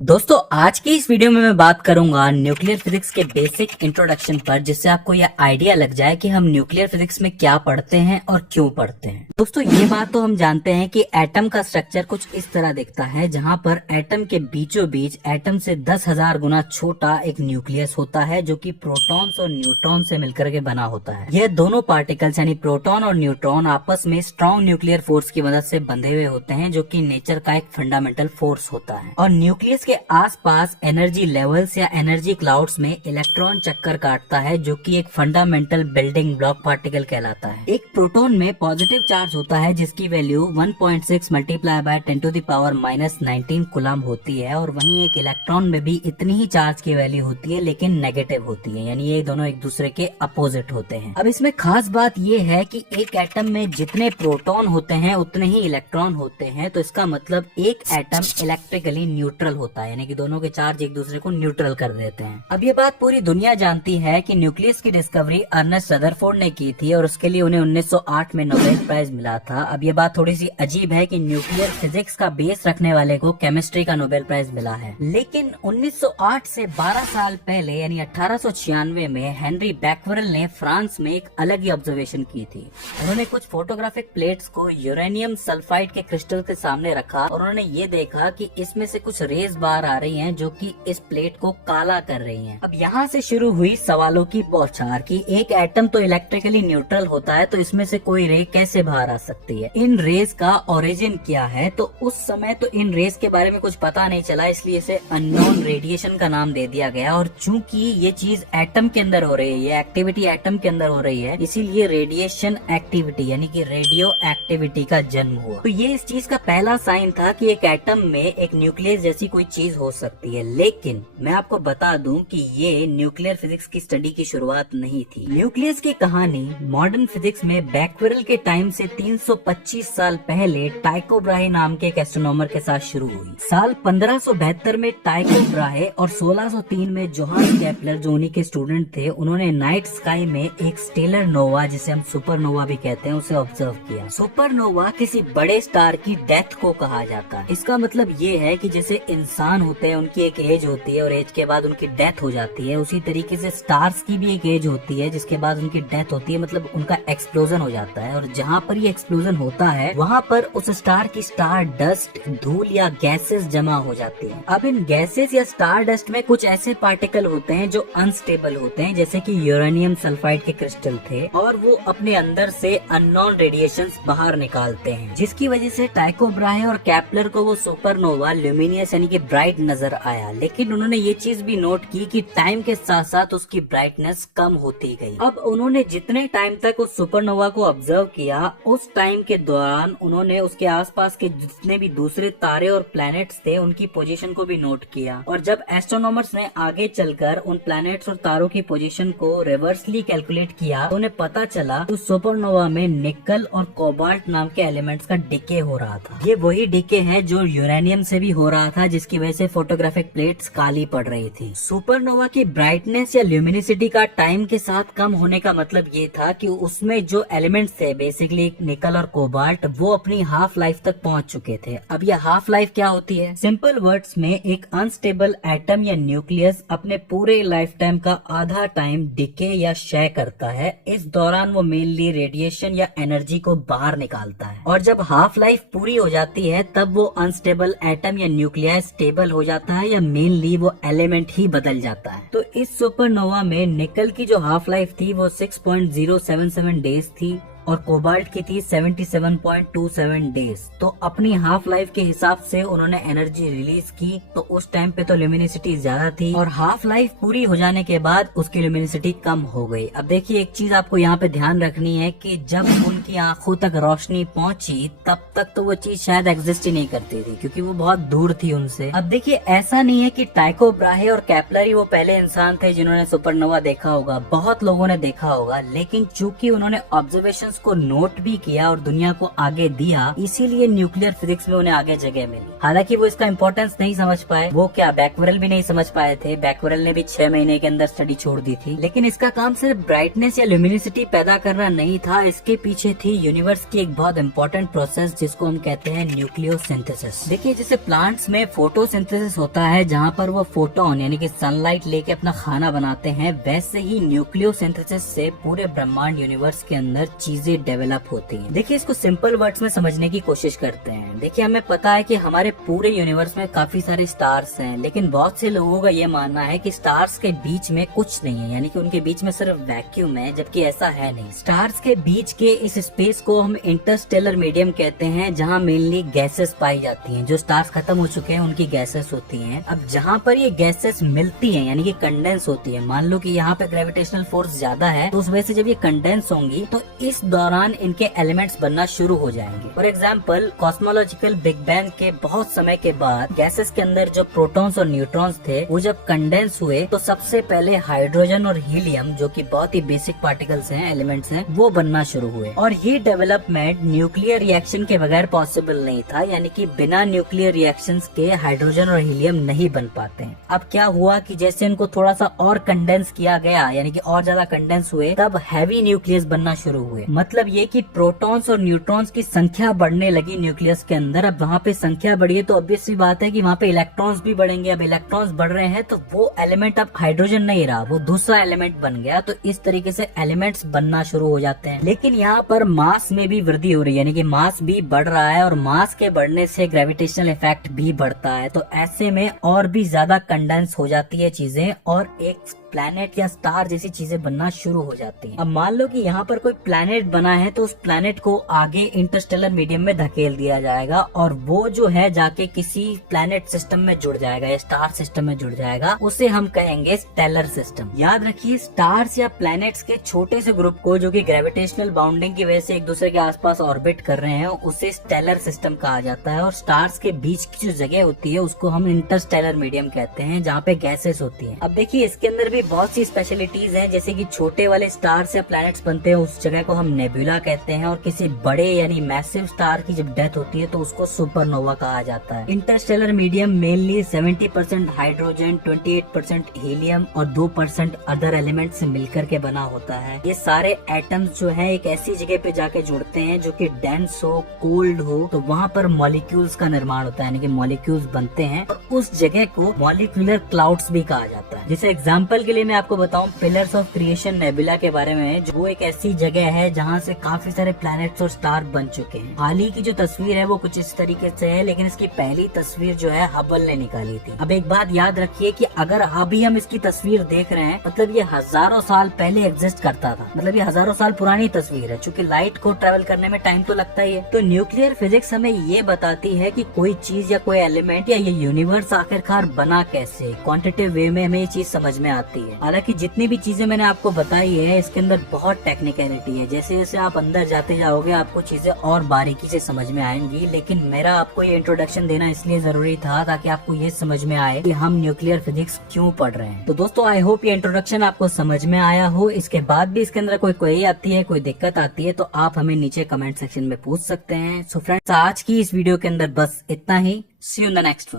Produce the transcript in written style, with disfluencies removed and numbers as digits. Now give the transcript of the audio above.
दोस्तों आज की इस वीडियो में मैं बात करूंगा न्यूक्लियर फिजिक्स के बेसिक इंट्रोडक्शन पर, जिससे आपको यह आइडिया लग जाए कि हम न्यूक्लियर फिजिक्स में क्या पढ़ते हैं और क्यों पढ़ते हैं। दोस्तों ये बात तो हम जानते हैं कि एटम का स्ट्रक्चर कुछ इस तरह दिखता है, जहां पर एटम के बीचों बीच एटम से 10,000 गुना छोटा एक न्यूक्लियस होता है, जो कि प्रोटॉन्स और न्यूट्रॉन से मिलकर के बना होता है। यह दोनों पार्टिकल्स यानी प्रोटॉन और न्यूट्रॉन आपस में स्ट्रॉन्ग न्यूक्लियर फोर्स की मदद से बंधे हुए होते हैं, जो कि नेचर का एक फंडामेंटल फोर्स होता है। और न्यूक्लियस के आसपास एनर्जी लेवल्स या एनर्जी क्लाउड्स में इलेक्ट्रॉन चक्कर काटता है, जो कि एक फंडामेंटल बिल्डिंग ब्लॉक पार्टिकल कहलाता है। एक प्रोटॉन में पॉजिटिव चार्ज होता है, जिसकी value 1.6 multiply by 10 to the power -19 coulomb होती है। और वहीं एक इलेक्ट्रॉन में भी इतनी ही चार्ज की वैल्यू होती है, लेकिन नेगेटिव होती है, यानी ये दोनों एक दूसरे के अपोजिट होते हैं। अब इसमें खास बात ये है कि एक एटम में जितने प्रोटॉन होते हैं उतने ही इलेक्ट्रॉन होते हैं, तो इसका मतलब एक एटम इलेक्ट्रिकली न्यूट्रल होता है, यानी कि दोनों के चार्ज एक दूसरे को न्यूट्रल कर देते हैं। अब ये बात पूरी दुनिया जानती है कि न्यूक्लियस की डिस्कवरी अर्नेस्ट रदरफोर्ड ने की थी, और उसके लिए उन्हें 1908 में नोबेल प्राइज मिला था। अब ये बात थोड़ी सी अजीब है कि न्यूक्लियर फिजिक्स का बेस रखने वाले को केमिस्ट्री का नोबेल प्राइज मिला है, लेकिन 1908 से 12 साल पहले यानी 1896 में हेनरी बैक्वेरेल ने फ्रांस में एक अलग ही ऑब्जर्वेशन की थी। उन्होंने कुछ फोटोग्राफिक प्लेट्स को यूरेनियम सल्फाइड के क्रिस्टल के सामने रखा, और उन्होंने ये देखा कि इसमें से कुछ रेज बाहर आ रही हैं, जो कि इस प्लेट को काला कर रही हैं। अब यहाँ से शुरू हुई सवालों की बौछार कि एक एटम तो इलेक्ट्रिकली न्यूट्रल होता है, तो इसमें से कोई रे कैसे बाहर आ सकती है, इन रेज का ओरिजिन क्या है। तो उस समय तो इन रेज के बारे में कुछ पता नहीं चला, इसलिए इसे अननोन रेडिएशन का नाम दे दिया गया। और चूंकि ये चीज एटम के अंदर हो रही है, ये एक्टिविटी एटम के अंदर हो रही है, इसीलिए रेडिएशन एक्टिविटी यानी कि रेडियो एक्टिविटी का जन्म हुआ। तो ये इस चीज का पहला साइन था कि एक एटम में एक न्यूक्लियस जैसी कोई चीज हो सकती है। लेकिन मैं आपको बता दूं कि ये न्यूक्लियर फिजिक्स की स्टडी की शुरुआत नहीं थी। न्यूक्लियस की कहानी मॉडर्न फिजिक्स में बैक्वेरेल के टाइम से 325 साल पहले टाइको ब्राहे नाम के एक एस्ट्रोनॉमर के साथ शुरू हुई। साल 1572 में टाइको ब्राहे और 1603 में जोहान केपलर, जो उन्हीं के स्टूडेंट थे, उन्होंने नाइट स्काई में एक स्टेलर नोवा, जिसे हम सुपरनोवा भी कहते हैं, उसे ऑब्जर्व किया। सुपरनोवा किसी बड़े स्टार की डेथ को कहा जाता है। इसका मतलब ये है कि जैसे इंसान होते हैं, उनकी एक एज होती है और एज के बाद उनकी डेथ हो जाती है, उसी तरीके से स्टार्स की भी एक एज होती है जिसके बाद उनकी डेथ होती है, मतलब उनका एक्सप्लोजन हो जाता है। और जहाँ पर ये एक्सप्लोजन होता है वहाँ पर उस स्टार की स्टार डस्ट, धूल या गैसेस जमा हो जाती हैं। अब इन गैसेस या स्टार डस्ट में कुछ ऐसे पार्टिकल होते हैं जो अनस्टेबल होते हैं, जैसे कि यूरेनियम सल्फाइड के क्रिस्टल थे, और वो अपने अंदर से अननोन रेडिएशंस बाहर निकालते हैं, जिसकी वजह से टाइको ब्राहे और केपलर को वो सुपरनोवा ल्यूमिनियस यानी कि ब्राइट नजर आया। लेकिन उन्होंने ये चीज भी नोट की कि टाइम के साथ साथ उसकी ब्राइटनेस कम होती गई। अब उन्होंने जितने टाइम तक उस सुपरनोवा को ऑब्जर्व किया, उस टाइम के दौरान उन्होंने उसके आसपास के जितने भी दूसरे तारे और प्लैनेट्स थे उनकी पोजीशन को भी नोट किया। और जब एस्ट्रोनॉमर्स ने आगे चलकर उन प्लैनेट्स और तारों की पोजीशन को रिवर्सली कैलकुलेट किया, तो उन्हें पता चला उस सुपरनोवा में निकल और कोबाल्ट नाम के एलिमेंट्स का डिके हो रहा था। ये वही डिके है जो यूरेनियम से भी हो रहा था, जिसकी वजह से फोटोग्राफिक प्लेट्स काली पड़ रही थी। सुपरनोवा की ब्राइटनेस या ल्यूमिनिसिटी का टाइम के साथ कम होने का मतलब ये था कि उसमें जो एलिमेंट्स थे, बेसिकली निकल और कोबाल्ट, वो अपनी हाफ लाइफ तक पहुंच चुके थे। अब ये हाफ लाइफ क्या होती है? सिंपल वर्ड्स में एक अनस्टेबल एटम या न्यूक्लियस अपने पूरे लाइफ टाइम का आधा टाइम डिके या क्षय करता है। इस दौरान वो मेनली रेडिएशन या एनर्जी को बाहर निकालता है, और जब हाफ लाइफ पूरी हो जाती है तब वो अनस्टेबल एटम या न्यूक्लियस स्टेबल हो जाता है, या मेनली वो एलिमेंट ही बदल जाता है। तो इस सुपरनोवा में निकल की जो हाफ लाइफ थी वो 6.077 डेज थी, और कोबाल्ट की थी 77.27 डेज। तो अपनी हाफ लाइफ के हिसाब से उन्होंने एनर्जी रिलीज की, तो उस टाइम पे तो ल्यूमिनिसिटी ज्यादा थी, और हाफ लाइफ पूरी हो जाने के बाद उसकी ल्यूमिनिसिटी कम हो गई। अब देखिए, एक चीज आपको यहाँ पे ध्यान रखनी है कि जब उनकी आंखों तक रोशनी पहुंची तब तक तो वो चीज शायद एग्जिस्ट ही नहीं करती थी, क्योंकि वो बहुत दूर थी उनसे। अब देखिए, ऐसा नहीं है कि टाइको ब्राहे और केपलर ही वो पहले इंसान थे जिन्होंने सुपरनोवा देखा होगा, बहुत लोगों ने देखा होगा, लेकिन चूंकि उन्होंने ऑब्जर्वेशन उसको नोट भी किया और दुनिया को आगे दिया, इसीलिए न्यूक्लियर फिजिक्स में उन्हें आगे जगह मिली। हालांकि वो इसका इम्पोर्टेंस नहीं समझ पाए, वो क्या बैक्वेरल भी नहीं समझ पाए थे, बैक्वेरल ने भी 6 महीने के अंदर स्टडी छोड़ दी थी। लेकिन इसका काम सिर्फ ब्राइटनेस या ल्यूमिनिसिटी पैदा करना नहीं था, इसके पीछे थी यूनिवर्स की एक बहुत इंपॉर्टेंट प्रोसेस जिसको हम कहते हैं न्यूक्लियोसिंथेसिस। देखिए जैसे प्लांट्स में फोटोसिंथेसिस होता है जहाँ पर वो फोटोन यानी कि सनलाइट लेके अपना खाना बनाते हैं, वैसे ही न्यूक्लियोसिंथेसिस से पूरे ब्रह्मांड यूनिवर्स के अंदर चीजें डेवलप होती हैं। देखिए इसको सिंपल वर्ड्स में समझने की कोशिश करते हैं। देखिए हमें पता है कि हमारे पूरे यूनिवर्स में काफी सारे स्टार्स हैं, लेकिन बहुत से लोगों का ये मानना है कि स्टार्स के बीच में कुछ नहीं है, यानी कि उनके बीच में सिर्फ वैक्यूम है, जबकि ऐसा है नहीं। स्टार्स के बीच के इस स्पेस को हम इंटरस्टेलर मीडियम कहते हैं, जहाँ मेनली गैसेस पाई जाती हैं। जो स्टार्स खत्म हो चुके हैं उनकी गैसेस होती हैं। अब जहाँ पर ये गैसेस मिलती हैं यानी कि कंडेंस होती है, मान लो कि यहाँ पे ग्रेविटेशनल फोर्स ज्यादा है, तो उस वजह से जब ये कंडेंस होंगी तो इस दौरान इनके एलिमेंट्स बनना शुरू हो जाएंगे। For example cosmological big bang के बहुत समय के बाद गैसेस के अंदर जो प्रोटॉन्स और न्यूट्रॉन्स थे वो जब कंडेंस हुए तो सबसे पहले हाइड्रोजन और हीलियम, जो कि बहुत ही बेसिक पार्टिकल्स हैं, एलिमेंट्स हैं, वो बनना शुरू हुए। और ये डेवलपमेंट न्यूक्लियर रिएक्शन के बगैर पॉसिबल नहीं था, यानी कि बिना न्यूक्लियर रिएक्शंस के हाइड्रोजन और हीलियम नहीं बन पाते हैं। अब क्या हुआ कि जैसे इनको थोड़ा सा और कंडेंस किया गया, यानी कि और ज्यादा कंडेंस हुए, तब हैवी न्यूक्लियस बनना शुरू हुए। मतलब ये कि प्रोटॉन्स और न्यूट्रॉन्स की संख्या बढ़ने लगी न्यूक्लियस के अंदर। अब वहाँ पे संख्या बढ़ी है तो ऑब्वियस सी बात है कि वहाँ पे इलेक्ट्रॉन्स भी बढ़ेंगे। अब इलेक्ट्रॉन्स बढ़ रहे हैं तो वो एलिमेंट अब हाइड्रोजन नहीं रहा, वो दूसरा एलिमेंट बन गया। तो इस तरीके से एलिमेंट्स बनना शुरू हो जाते हैं। लेकिन यहाँ पर मास में भी वृद्धि हो रही है, यानी कि मास भी बढ़ रहा है और मास के बढ़ने से ग्रेविटेशनल इफेक्ट भी बढ़ता है। तो ऐसे में और भी ज्यादा कंडेंस हो जाती है चीजें और एक प्लैनेट या स्टार जैसी चीजें बनना शुरू हो जाती हैं। अब मान लो कि यहाँ पर कोई प्लैनेट बना है तो उस प्लैनेट को आगे इंटरस्टेलर मीडियम में धकेल दिया जाएगा और वो जो है जाके किसी प्लैनेट सिस्टम में जुड़ जाएगा या स्टार सिस्टम में जुड़ जाएगा, उसे हम कहेंगे स्टेलर सिस्टम। याद रखिए स्टार्स या प्लैनेट्स के छोटे से ग्रुप को जो कि ग्रेविटेशनल बाउंडिंग की वजह से एक दूसरे के आसपास ऑर्बिट कर रहे हैं, उसे स्टेलर सिस्टम कहा जाता है। और स्टार्स के बीच की जो जगह होती है उसको हम इंटरस्टेलर मीडियम कहते हैं, जहाँ पे गैसेस होती है। अब देखिए इसके अंदर बहुत सी स्पेशलिटीज हैं, जैसे कि छोटे वाले स्टार्स या प्लैनेट्स बनते हैं उस जगह को हम नेबुला कहते हैं, और किसी बड़े यानी मैसिव स्टार की जब डेथ होती है तो उसको सुपरनोवा कहा जाता है। Interstellar medium mainly 70% hydrogen, 28% helium और 2% अदर एलिमेंट से मिलकर के बना होता है। ये सारे एटम्स जो है एक ऐसी जगह पे जाके जुड़ते हैं जो कि डेंस हो, कोल्ड हो, तो वहाँ पर मॉलिक्यूल्स का निर्माण होता है, यानी कि मॉलिक्यूल्स बनते हैं और उस जगह को मॉलिक्यूलर क्लाउड्स भी कहा जाता है। जैसे एग्जाम्पल के लिए मैं आपको बताऊं पिलर्स ऑफ क्रिएशन नेबुला के बारे में, जो एक ऐसी जगह है जहां से काफी सारे प्लैनेट्स और स्टार बन चुके हैं। हाल ही की जो तस्वीर है वो कुछ इस तरीके से है, लेकिन इसकी पहली तस्वीर जो है हबल ने निकाली थी। अब एक बात याद रखिए कि अगर अभी हम इसकी तस्वीर देख रहे हैं, मतलब ये हजारों साल पहले एग्जिस्ट करता था, मतलब ये हजारों साल पुरानी तस्वीर है। चूंकि लाइट को ट्रेवल करने में टाइम तो लगता ही है। तो न्यूक्लियर फिजिक्स हमें ये बताती है कि कोई चीज या कोई एलिमेंट या ये यूनिवर्स आखिरकार बना कैसे। क्वांटिटेटिव वे में हमें ये चीज समझ में आती है। हालांकि जितनी भी चीजें मैंने आपको बताई है इसके अंदर बहुत टेक्निकलिटी है। जैसे जैसे आप अंदर जाते जाओगे आपको चीजें और बारीकी से समझ में आएंगी, लेकिन मेरा आपको ये इंट्रोडक्शन देना इसलिए जरूरी था ताकि आपको ये समझ में आए कि हम न्यूक्लियर फिजिक्स क्यों पढ़ रहे हैं। तो दोस्तों आई होप ये इंट्रोडक्शन आपको समझ में आया हो। इसके बाद भी इसके अंदर कोई क्वेरी आती है, कोई दिक्कत आती है तो आप हमें नीचे कमेंट सेक्शन में पूछ सकते हैं। सो फ्रेंड्स आज की इस वीडियो के अंदर बस इतना ही। See you in the next one.